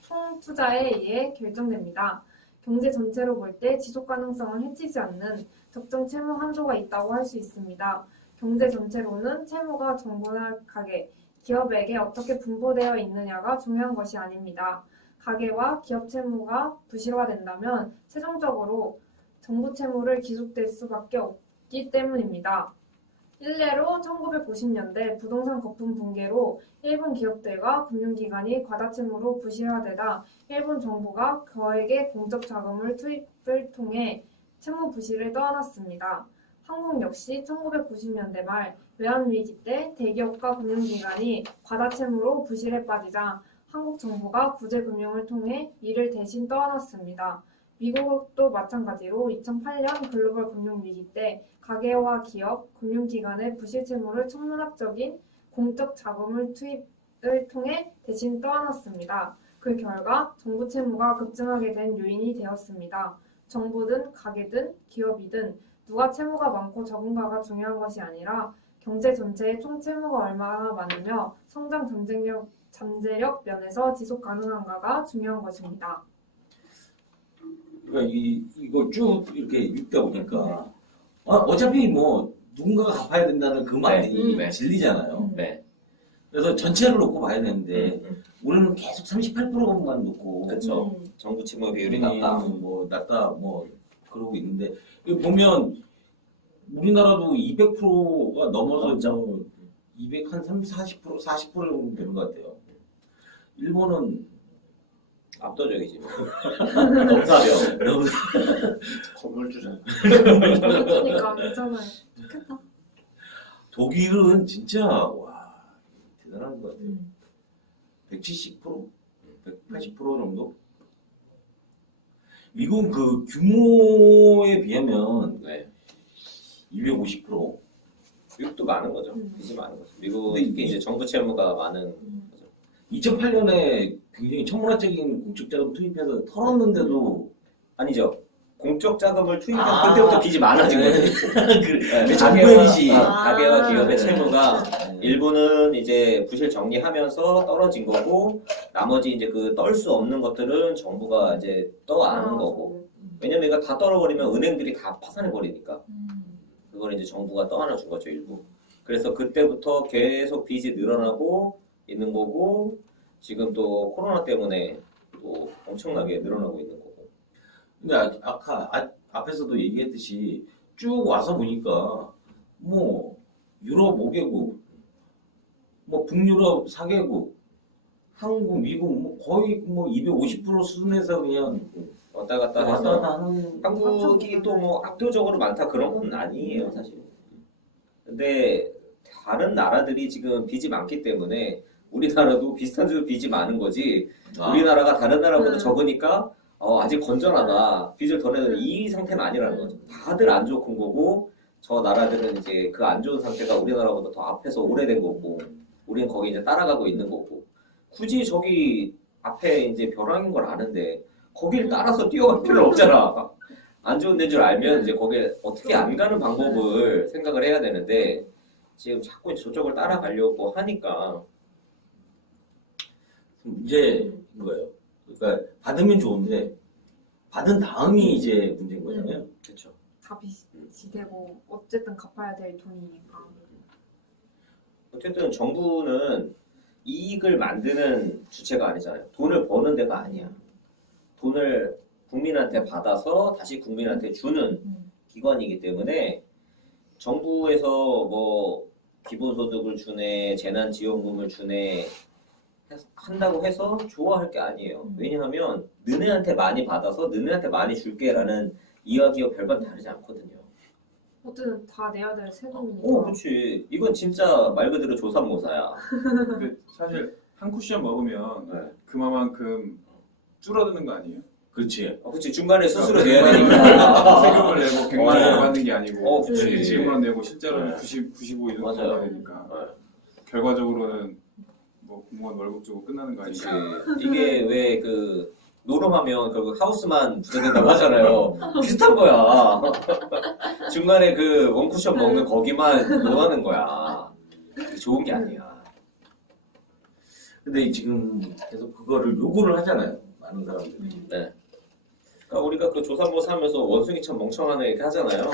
총 투자에 의해 결정됩니다. 경제 전체로 볼 때 지속 가능성을 해치지 않는 적정 채무 한도가 있다고 할 수 있습니다. 경제 전체로는 채무가 정부나 가계, 기업에게 어떻게 분포되어 있느냐가 중요한 것이 아닙니다. 가계와 기업 채무가 부실화된다면 최종적으로 정부 채무를 기속될 수밖에 없기 때문입니다. 일례로 1990년대 부동산 거품 붕괴로 일본 기업들과 금융기관이 과다채무로 부실화되다 일본 정부가 거액의 공적 자금을 투입을 통해 채무 부실을 떠안았습니다. 한국 역시 1990년대 말 외환위기 때 대기업과 금융기관이 과다채무로 부실에 빠지자 한국 정부가 구제금융을 통해 이를 대신 떠안았습니다. 미국도 마찬가지로 2008년 글로벌 금융위기 때 가계와 기업, 금융기관의 부실 채무를 천문학적인 공적 자금을 투입을 통해 대신 떠안았습니다. 그 결과 정부 채무가 급증하게 된 요인이 되었습니다. 정부든 가계든 기업이든 누가 채무가 많고 적은가가 중요한 것이 아니라 경제 전체의 총 채무가 얼마나 많으며 성장 잠재력 면에서 지속 가능한가가 중요한 것입니다. 그러니까 이걸 쭉 이렇게 읽다 보니까 어차피 뭐 누군가가 갚아야 된다는 그 말이 네. 진리잖아요. 네. 그래서 전체를 놓고 봐야 되는데 음. 우리는 계속 38%만 놓고 그렇죠. 정부 채무 비율이 낮다. 뭐 낮다 뭐 그러고 있는데 이거 보면 우리나라도 200%가 넘어서 뭐 200, 한 30, 40%, 40% 정도 되는 것 같아요. 일본은 압도적이지. 넘사벽. 너무 건물주잖아. 그러니까 괜찮아요. 좋겠다. 독일은 진짜 와 대단한 것 같아요. 170%, 180% 정도. 미국은 그 규모에 비하면 네. 250%. 미국도 많은 거죠. 빚이 많은 거죠. 미국은 근데 특히 이제 정부 채무가 많은 2008년에 굉장히 천문학적인 공적 자금 투입해서 털었는데도 아니죠. 공적 자금을 투입한 그때부터 빚이 많아진 거지. 그 정부의 빚이 가계와 기업의 네. 채무가 일부는 이제 부실 정리하면서 떨어진 거고 나머지 이제 그 떨 수 없는 것들은 정부가 이제 떠안은 거고. 왜냐면 이거 다 떨어버리면 은행들이 다 파산해 버리니까. 그걸 이제 정부가 떠안아 준 거죠, 일부. 그래서 그때부터 계속 빚이 늘어나고 있는 거고 지금 또 코로나 때문에 또 엄청나게 늘어나고 있는 거고. 근데 아까 앞에서도 얘기했듯이 쭉 와서 보니까 뭐 유럽 5개국, 뭐 북유럽 4개국, 한국, 미국 뭐 거의 뭐 250% 수준에서 그냥 왔다 갔다 왔다 해서 갔다 하는 한국이 또 뭐 압도적으로 많다 그런 건 아니에요, 사실. 근데 다른 나라들이 지금 빚이 많기 때문에 우리나라도 비슷한 줄 빚이 많은 거지. 우리나라가 다른 나라보다 적으니까 아직 건전하다. 빚을 덜 내는 이 상태는 아니라는 거죠. 다들 안 좋은 거고 저 나라들은 이제 그 안 좋은 상태가 우리나라보다 더 앞에서 오래된 거고 우리는 거기 이제 따라가고 있는 거고 굳이 저기 앞에 이제 벼랑인 걸 아는데 거길 따라서 뛰어갈 필요 없잖아. 안 좋은 데인 줄 알면 이제 거기에 어떻게 안 가는 방법을 생각을 해야 되는데 지금 자꾸 저쪽을 따라가려고 하니까 문제인 거예요. 그러니까 받으면 좋은데 받은 다음이 이제 문제인 거잖아요. 그렇죠. 다 빚이 되고 어쨌든 갚아야 될 돈이니까. 어쨌든 정부는 이익을 만드는 주체가 아니잖아요. 돈을 버는 데가 아니야. 돈을 국민한테 받아서 다시 국민한테 주는 기관이기 때문에 정부에서 뭐 기본소득을 주네, 재난지원금을 주네 한다고 해서 좋아할 게 아니에요. 왜냐하면 너네한테 많이 받아서 너네한테 많이 줄게라는 이야기와 별반 다르지 않거든요. 어쨌든 다 내야 될 세금이니까. 그렇지. 이건 진짜 말 그대로 조삼모사야. 근데 사실 한 쿠션 먹으면 네. 그만큼 줄어드는 거 아니에요? 그렇지. 그렇지. 중간에 수수료 내야 되니까. 세금을 내고 100만 원 받는 게 아니고 그치. 100만 내고 실제로는 네. 95 이런 거 맞아요. 받아야 되니까 네. 결과적으로는 뭐 공무원 월급 주고 끝나는 거 그치. 아니에요? 이게 왜 그 노름하면 결국 하우스만 부자된다고 하잖아요. 비슷한 거야. 중간에 그 원쿠션 먹는 거기만 노하는 거야. 좋은 게 아니야. 근데 지금 계속 그거를 요구를 하잖아요. 많은 사람들이. 네. 그러니까 우리가 그 조사모사 하면서 원숭이처럼 멍청하네 이렇게 하잖아요.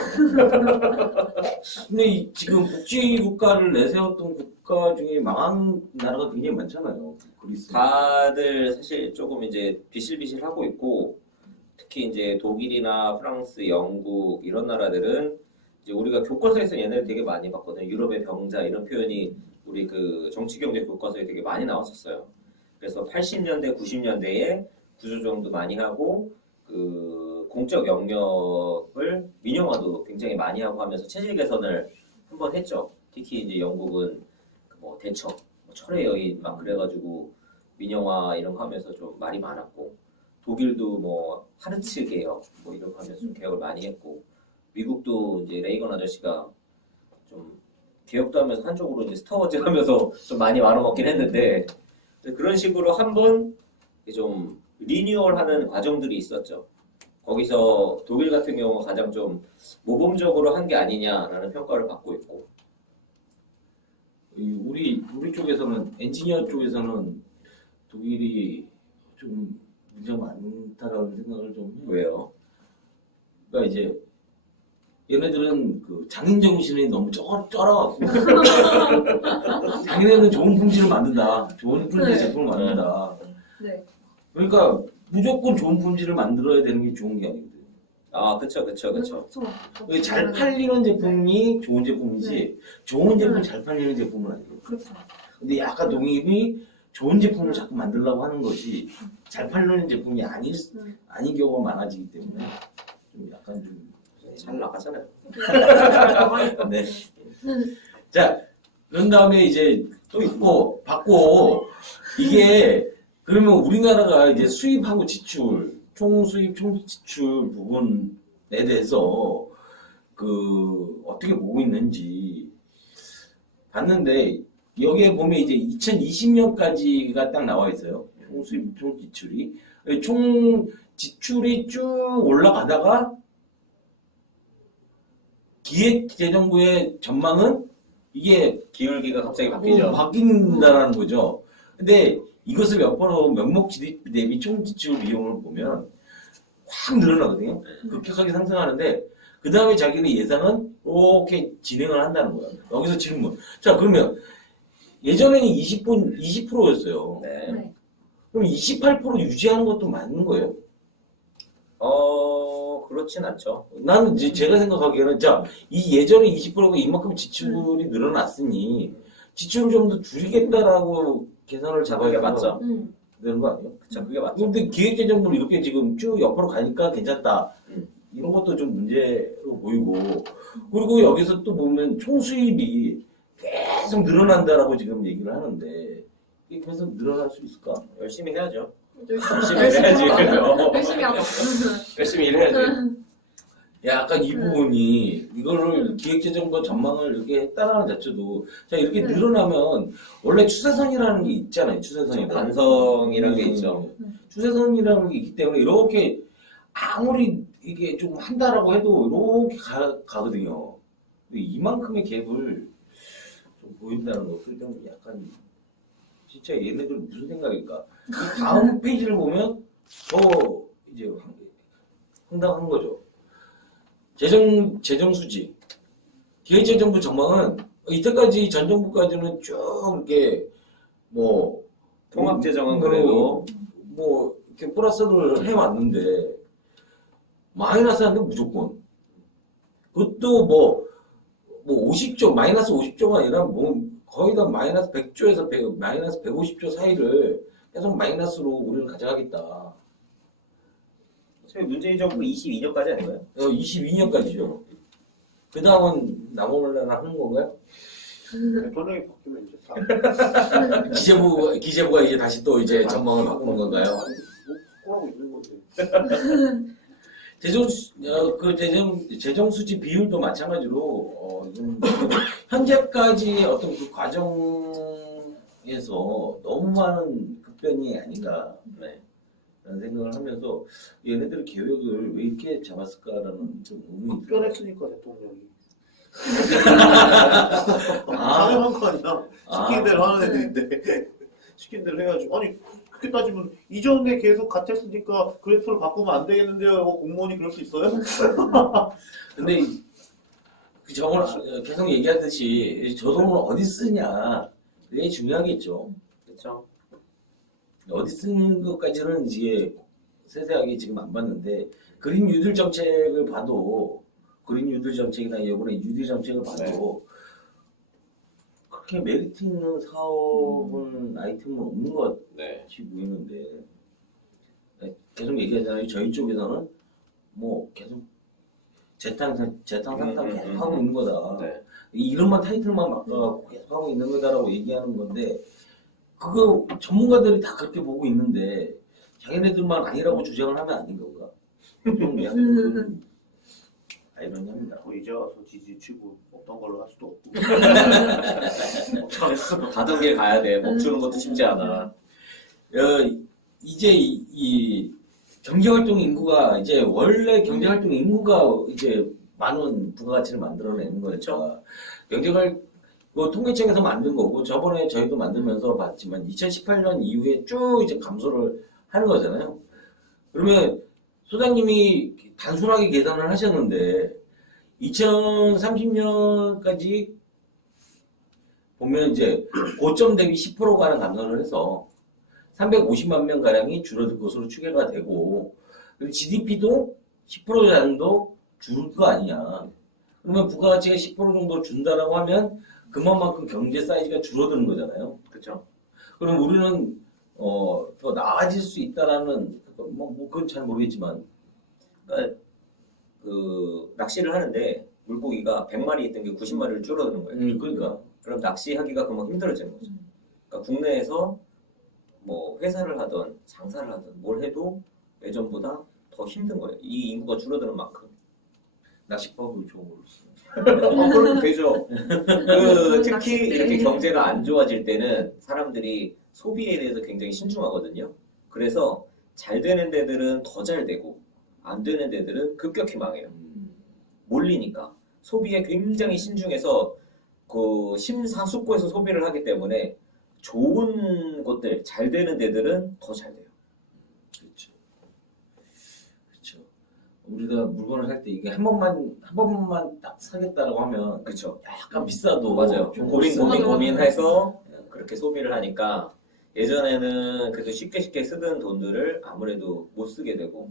근데 지금 복지 국가를 내세웠던 국가 중에 망한 나라가 굉장히 많잖아요. 그리스. 다들 사실 조금 이제 비실비실하고 있고 특히 이제 독일이나 프랑스, 영국 이런 나라들은 이제 우리가 교과서에서 얘네를 되게 많이 봤거든요. 유럽의 병자 이런 표현이 우리 그 정치경제 교과서에 되게 많이 나왔었어요. 그래서 80년대, 90년대에 구조조정도 많이 하고 그 공적 영역을 민영화도 굉장히 많이 하고 하면서 체질 개선을 한번 했죠. 특히 이제 영국은 뭐 대처, 철의 여인 막 그래가지고 민영화 이런 거 하면서 좀 말이 많았고 독일도 뭐 하르츠 개혁 뭐 이런 거 하면서 좀 개혁을 많이 했고 미국도 이제 레이건 아저씨가 좀 개혁도 하면서 한쪽으로 이제 스타워즈 하면서 좀 많이 말아먹긴 했는데 그런 식으로 한번 좀 리뉴얼하는 과정들이 있었죠. 거기서 독일 같은 경우가 가장 좀 모범적으로 한 게 아니냐라는 평가를 받고 있고. 우리 쪽에서는 엔지니어 쪽에서는 독일이 좀 문제가 많다라는 생각을 좀 해요. 왜요? 그러니까 이제 얘네들은 그 장인 정신이 너무 쩔어갖고 자기네는 좋은 품질을 만든다, 좋은 품질 제품을 만든다. 네. 그러니까 무조건 좋은 품질을 만들어야 되는 게 좋은 게 아니거든. 아, 그쵸. 잘 팔리는 제품이 좋은 제품이지 좋은 제품이 잘 팔리는 제품은 아니고. 그렇죠. 근데 약간 독일이 좋은 제품을 자꾸 만들려고 하는 것이 잘 팔리는 제품이 아닌 경우가 많아지기 때문에 좀 약간 좀 잘 나가잖아요. 네. 자, 그런 다음에 이제 또 받고 이게 그러면 우리나라가 이제 수입하고 지출, 총 수입, 총 지출 부분에 대해서 그 어떻게 보고 있는지 봤는데 여기에 보면 이제 2020년까지가 딱 나와 있어요. 총 수입, 총 지출이. 총 지출이 쭉 올라가다가 기획재정부의 전망은 이게 기울기가 갑자기 바뀌죠. 바뀐다라는 거죠. 근데 이것을 명목 GDP 대비 총 지출 비용을 보면 확 늘어나거든요. 급격하게 상승하는데 그 다음에 자기네 예상은 이렇게 진행을 한다는 거예요. 여기서 질문. 자, 그러면 예전에는 20%였어요. 네. 네. 그럼 28% 유지하는 것도 맞는 거예요? 그렇진 않죠. 나는 이제 제가 생각하기에는 자, 이 예전에 20%가 이만큼 지출이 늘어났으니 지출을 좀 더 줄이겠다라고 계산을 잡아야 맞죠. 되는 거 아니에요? 그쵸, 그게 맞죠. 근데 기획재정부는 이렇게 지금 쭉 옆으로 가니까 괜찮다. 음. 이런 것도 좀 문제로 보이고. 그리고 여기서 또 보면 총수입이 계속 늘어난다라고 지금 얘기를 하는데 이게 계속 늘어날 수 있을까? 열심히 해야죠. 열심히 해야지. 열심히 하자. 열심히 일해야지. 약간 이 부분이 이거를 기획재정부 전망을 이렇게 했다라는 자체도 자 이렇게 늘어나면 원래 추세선이라는 게 있잖아요. 추세선이 반성이라는 게 있죠. 추세선이라는 게 있기 때문에 이렇게 아무리 이게 좀 한다라고 해도 이렇게 가거든요. 근데 이만큼의 갭을 좀 보인다는 것도 좀 약간 진짜 얘네들 무슨 생각일까? 이 다음 페이지를 보면 더 이제 황당한 거죠. 재정 수지. 기획재정부 전망은 이때까지 전 정부까지는 쭉 이렇게 뭐 통합재정은 그래도 뭐 이렇게 플러스를 해왔는데 마이너스 하는데 무조건. 그것도 뭐 뭐 50조, 마이너스 50조가 아니라 뭐 거의 다 마이너스 100조에서 마이너스 150조 사이를 계속 마이너스로 우리는 가져가겠다. 어차피 문재인 정부 22년까지 아닌가요? 22년까지죠. 그 다음은 나몰라라 하는 건가요? 대통령이 바뀌면 이제 다 기재부가 이제 다시 또 이제 전망을 바꾸는 건가요? 뭐 바꾸라고 있는 건데. 재정 수지 비율도 마찬가지로 좀 현재까지 어떤 그 과정에서 너무 많은 급변이 아닌가 라는 생각을 하면서 얘네들 계획을 왜 이렇게 잡았을까라는 좀 의문이 들어요. 변했으니까 대통령이. 아. 당연한 거 아니야. 시킨 대로 하는 애들인데. 시킨 대로 해야지. 아니 그렇게 따지면 이전에 계속 같았으니까 그래프를 바꾸면 안 되겠는데요. 공무원이 그럴 수 있어요? 근데 그 저걸 계속 얘기하듯이 저 돈을 어디 쓰냐 그게 중요하겠죠. 그렇죠. 어디 쓰는 것까지는 이제 세세하게 지금 안 봤는데 그린 뉴딜 정책을 봐도 그린 뉴딜 정책이나 이번에 뉴딜 정책을 봐도 그렇게 메리트 있는 사업은 아이템은 없는 것 같이 보이는데 계속 얘기하잖아요. 저희 쪽에서는 뭐 계속 재탕 상탕 계속 하고 있는 거다. 네. 이름만 타이틀만 바꿔갖고 계속 하고 있는 거다라고 얘기하는 건데 그거 전문가들이 다 그렇게 보고 있는데 자기네들만 아니라고 주장을 하면 아닌 건가? 좀 약간 아이러니합니다. 뭐 이제 와서 지지치고 없던 걸로 할 수도 없고. 어쩌겠어. 가던 길 가야 돼. 멈추는 것도 쉽지 않아. 이제 이 경제활동 인구가 이제 원래 경제활동 인구가 이제 많은 부가가치를 만들어내는 거니까 그 통계청에서 만든 거고 저번에 저희도 만들면서 봤지만 2018년 이후에 쭉 이제 감소를 하는 거잖아요. 그러면 소장님이 단순하게 계산을 하셨는데 2030년까지 보면 이제 고점 대비 10%가량 감소를 해서 350만 명 가량이 줄어들 것으로 추계가 되고 그리고 GDP도 10% 정도 줄 거 아니냐. 그러면 부가가치가 10% 정도 준다라고 하면 그만큼 경제 사이즈가 줄어드는 거잖아요. 그렇죠. 그럼 우리는 더 나아질 수 있다라는 뭐 그건 잘 모르겠지만 그러니까 그 낚시를 하는데 물고기가 100마리 있던 게 90마리를 줄어드는 거예요. 그러니까 그럼 낚시하기가 그만큼 힘들어지는 거죠. 그러니까 국내에서 뭐 회사를 하든 장사를 하든 뭘 해도 예전보다 더 힘든 거예요. 이 인구가 줄어드는 만큼. 낚시법을 좋은 그럼 되죠. 특히 이렇게 경제가 안 좋아질 때는 사람들이 소비에 대해서 굉장히 신중하거든요. 그래서 잘 되는 데들은 더 잘 되고 안 되는 데들은 급격히 망해요. 몰리니까 소비에 굉장히 신중해서 그 심사숙고해서 소비를 하기 때문에 좋은 것들 잘 되는 데들은 더 잘 돼요. 그렇죠. 그렇죠. 우리가 물건을 살 때 이게 한 번만 딱 사겠다라고 하면 그렇죠. 약간 비싸도 맞아요. 좀 고민해서 그렇게 소비를 하니까 예전에는 그래도 쉽게 쓰던 돈들을 아무래도 못 쓰게 되고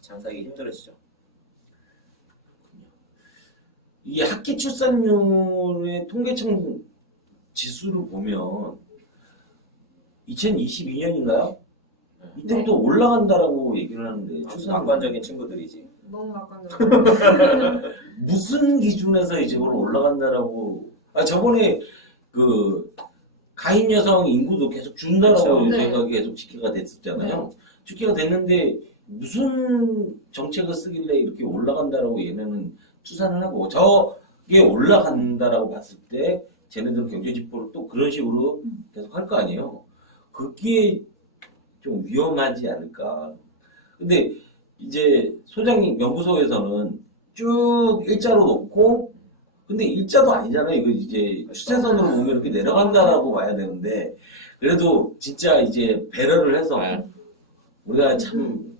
장사하기 힘들어지죠. 이게 학기 출산율의 통계청 지수를 보면 2022년인가요? 이때부터 올라간다라고 얘기를 하는데 낙관적인 친구들이지. 너무 약간 무슨 기준에서 이제 올라간다라고 저번에 그 가인 여성 인구도 계속 준다라고 그렇죠. 저희가 계속 집계가 됐었잖아요. 집계가 됐는데 무슨 정책을 쓰길래 이렇게 올라간다라고 얘네는 추산을 하고 저게 올라간다라고 봤을 때 쟤네들 경제지표를 또 그런 식으로 계속 할 거 아니에요. 그게 좀 위험하지 않을까. 근데 이제 소장님 연구소에서는 쭉 일자로 놓고 근데 일자도 아니잖아요. 이거 이제 추세선으로 보면 이렇게 내려간다라고 봐야 되는데 그래도 진짜 이제 배려를 해서 우리가 참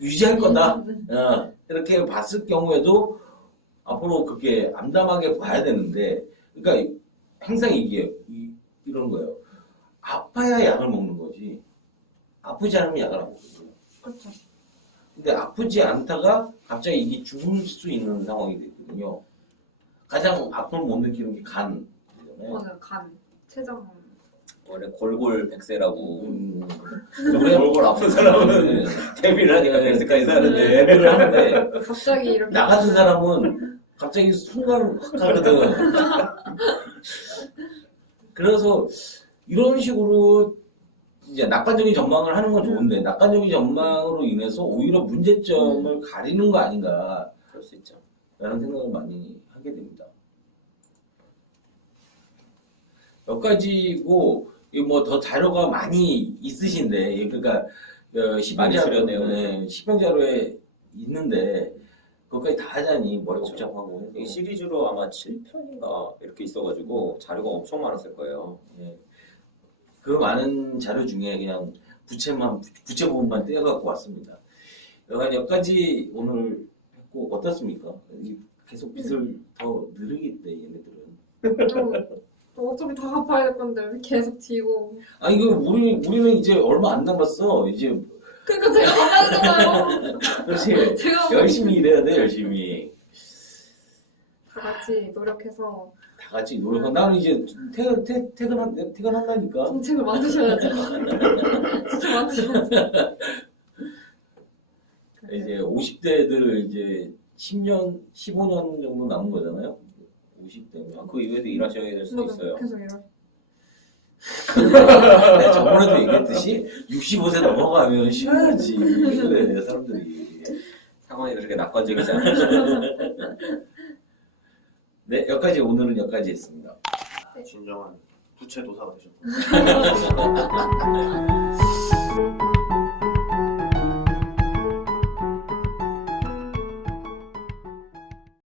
유지할 거다. 이렇게 봤을 경우에도 앞으로 그렇게 암담하게 봐야 되는데 그러니까 항상 이게 이런 거예요. 아파야 약을 먹는 거지. 아프지 않으면 약을 안 먹거든요. 그렇죠. 근데 아프지 않다가 갑자기 이게 죽을 수 있는 상황이 됐거든요. 가장 아픔을 못 느끼는 게 간. 맞아요. 간, 췌장. 원래 골골 백세라고. 그래 골골 아픈 사람은 데뷔를 하니까 백세까지 사는데. 데뷔를 하는데 갑자기 이렇게. 나 같은 사람은 갑자기 순간 확 가거든. 그래서 이런 식으로 이제 낙관적인 전망을 하는 건 좋은데 낙관적인 전망으로 인해서 오히려 문제점을 가리는 거 아닌가 그럴 수 있죠. 라는 생각을 많이 하게 됩니다. 몇 가지고 뭐 더 자료가 많이 있으신데 그러니까 많이 수련해요. 네, 시병자료에 있는데 그것까지 다 하자니 머리 그렇죠. 복잡하고 해서 이 시리즈로 아마 7편인가 이렇게 있어가지고 자료가 엄청 많았을 거예요. 예. 그 많은 자료 중에 그냥 부채 부분만 떼어갖고 왔습니다. 몇 가지 오늘 했고 어떻습니까? 계속 빚을 더 늘리겠대 얘네들은. 어차피 다 갚아야 될 건데 왜 계속 지고. 아 이거 우리는 이제 얼마 안 남았어. 이제 그러니까 제가 갚아야 되잖아요. 그렇지. 제가 열심히 일해야 돼 열심히. 다 같이 노력해서 다 같이 노력하. 나는 이제 퇴근한다니까. 정책을 만드셔야죠. 진짜 만드셔야죠. 이제 50대들 이제 10년, 15년 정도 남은 거잖아요. 50대면. 그 이후에도 일하셔야 될 수도 있어요. 계속 이렇게. 내가 저번에도 얘기했듯이 65세 넘어가면 쉬어야지. 그래 사람들이. 상황이 그렇게 낙관적이지 않아요. 네, 오늘은 여기까지 했습니다. 진정한 부채 도사가 되셨고.